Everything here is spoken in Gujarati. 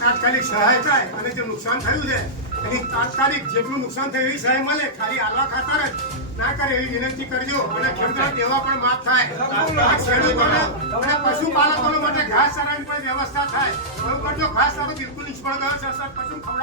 તાત્કાલિક સહાય થાય અને જે નુકસાન થયું છે એની તાત્કાલિક જેટલું નુકસાન થયું એવી સહાય મળે. ખાલી આલવા ખાતર જ ના કરે એવી વિનંતી કરજો અને ખેડૂતોના દેવા પણ માફ થાય. અને પશુપાલકો માટે ઘાસ ચારાની પણ વ્યવસ્થા થાય. બરોબર? જો ઘાસ ચારો બિલકુલ નિષ્ફળ ગયો છે, સર પશુ ખવડાવ.